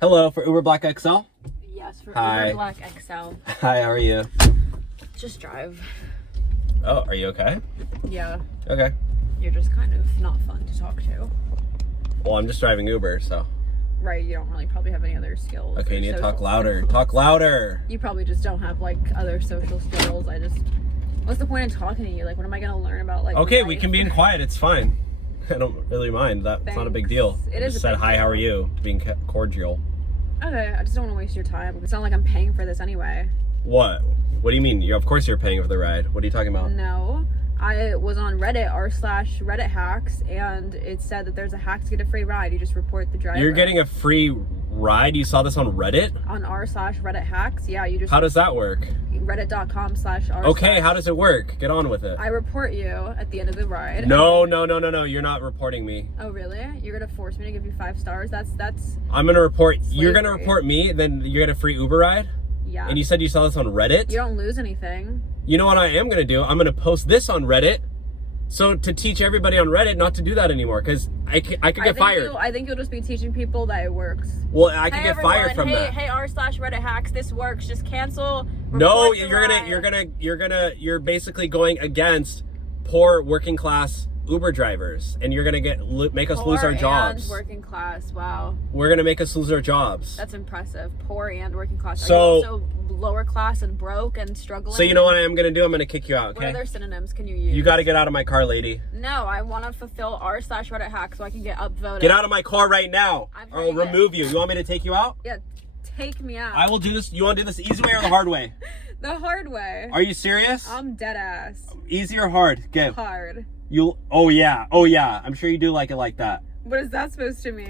Hello, for Uber Black XL? Yes, for Hi. Uber Black XL. Hi, how are you? Just drive. Oh, are you okay? Yeah. Okay. You're just kind of not fun to talk to. Well, I'm just driving Uber, so. Right, you don't really probably have any other skills. Okay, you need to social talk louder. skills. Talk louder! You probably just don't have, like, other social skills. What's the point in talking to you? Like, what am I going to learn about, like, Okay, life? we can be in quiet, it's fine. I don't really mind. That's not a big deal. It I is just a said, big hi, how deal. are you? Being cordial. Okay, I just don't want to waste your time. It's not like I'm paying for this anyway. What? What do you mean? Of course you're paying for the ride. What are you talking about? No. I was on Reddit, r/Reddit hacks, and it said that there's a hack to get a free ride. You just report the driver. You're getting a free ride? You saw this on Reddit? On r/Reddit hacks, yeah, you just... How does that work? Reddit.com/r/. Okay, how does it work? Get on with it. I report you at the end of the ride. No. You're not reporting me. Oh, really? You're gonna force me to give you 5 stars? That's I'm gonna report. You're slavery. gonna report me, then you get a free Uber ride? Yeah. And you said you saw this on Reddit? You don't lose anything. You know what I am gonna do? I'm gonna post this on Reddit. So to teach everybody on Reddit not to do that anymore, because I could get fired. I think you'll just be teaching people that it works. Well, I could Hey, get everyone, fired from that. Hey, r/Reddit hacks, this works. Just cancel. No, report the you're basically going against poor working class Uber drivers, and you're gonna make us lose our jobs. And working class. Wow, We're gonna make us lose our jobs. that's impressive. Poor and working class. So- Are you also lower class and broke and struggling? So you know what I am gonna do? I'm gonna kick you out. What Okay. other synonyms can you use? You got to get out of my car, lady. No, I want to fulfill r/Reddit hack so I can get upvoted. Get out of my car right now, I'm or I'll doing it. remove you. You want me to take you out? Yeah, take me out. I will do this. You want to do this easy way or the hard way? The hard way. Are you serious? I'm dead ass. Easy or hard? Give. Hard. Oh yeah. I'm sure you do like it like that. What is that supposed to mean?